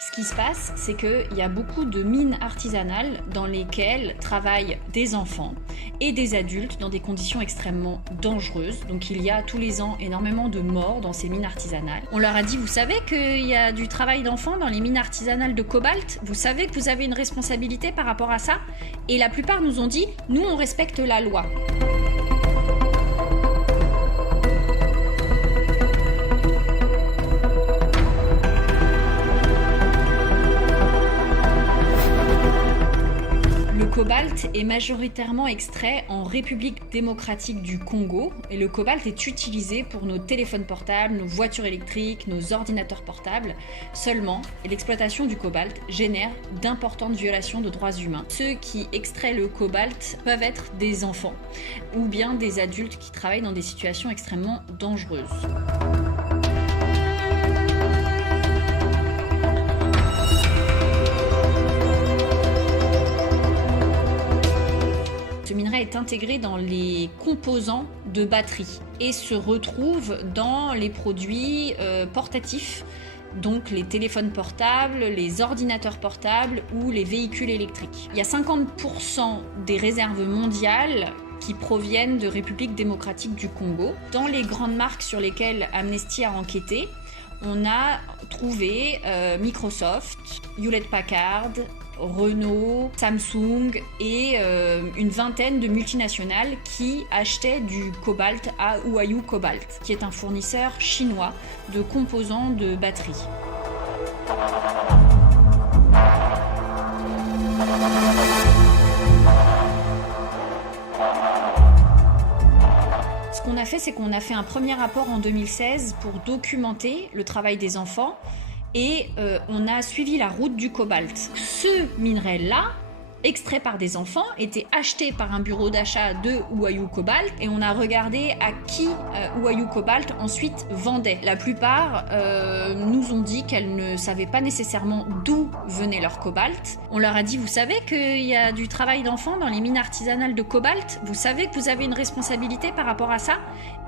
Ce qui se passe, c'est qu'il y a beaucoup de mines artisanales dans lesquelles travaillent des enfants et des adultes dans des conditions extrêmement dangereuses. Donc il y a tous les ans énormément de morts dans ces mines artisanales. On leur a dit, vous savez qu'il y a du travail d'enfants dans les mines artisanales de cobalt? Vous savez que vous avez une responsabilité par rapport à ça? Et la plupart nous ont dit, nous on respecte la loi. Le cobalt est majoritairement extrait en République démocratique du Congo et le cobalt est utilisé pour nos téléphones portables, nos voitures électriques, nos ordinateurs portables. Seulement, l'exploitation du cobalt génère d'importantes violations de droits humains. Ceux qui extraient le cobalt peuvent être des enfants ou bien des adultes qui travaillent dans des situations extrêmement dangereuses. Ce minerai est intégré dans les composants de batterie et se retrouve dans les produits portatifs, donc les téléphones portables, les ordinateurs portables ou les véhicules électriques. Il y a 50% des réserves mondiales qui proviennent de République démocratique du Congo. Dans les grandes marques sur lesquelles Amnesty a enquêté, on a trouvé Microsoft, Hewlett-Packard, Renault, Samsung et une vingtaine de multinationales qui achetaient du cobalt à Huayou Cobalt, qui est un fournisseur chinois de composants de batterie. Ce qu'on a fait, c'est qu'on a fait un premier rapport en 2016 pour documenter le travail des enfants. Et on a suivi la route du cobalt. Ce minerai-là, extrait par des enfants, était acheté par un bureau d'achat de Huayou Cobalt et on a regardé à qui Huayou Cobalt ensuite vendait. La plupart nous ont dit qu'elles ne savaient pas nécessairement d'où venait leur cobalt. On leur a dit, vous savez qu'il y a du travail d'enfants dans les mines artisanales de cobalt? Vous savez que vous avez une responsabilité par rapport à ça?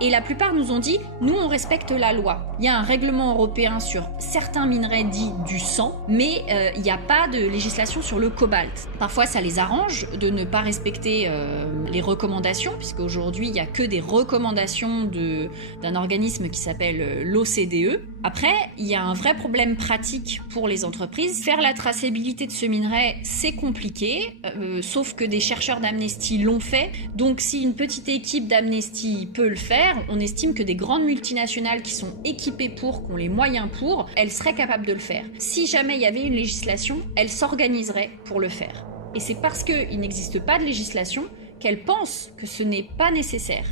Et la plupart nous ont dit, nous on respecte la loi. Il y a un règlement européen sur certains minerais dits du sang, mais il n'y a pas de législation sur le cobalt. Parfois ça les arrange de ne pas respecter les recommandations, puisqu'aujourd'hui il n'y a que des recommandations d'un organisme qui s'appelle l'OCDE. Après, il y a un vrai problème pratique pour les entreprises. Faire la traçabilité de ce minerai, c'est compliqué, sauf que des chercheurs d'Amnesty l'ont fait. Donc si une petite équipe d'Amnesty peut le faire, on estime que des grandes multinationales qui sont équipées qui ont les moyens pour, elles seraient capables de le faire. Si jamais il y avait une législation, elles s'organiseraient pour le faire. Et c'est parce qu'il n'existe pas de législation qu'elles pensent que ce n'est pas nécessaire.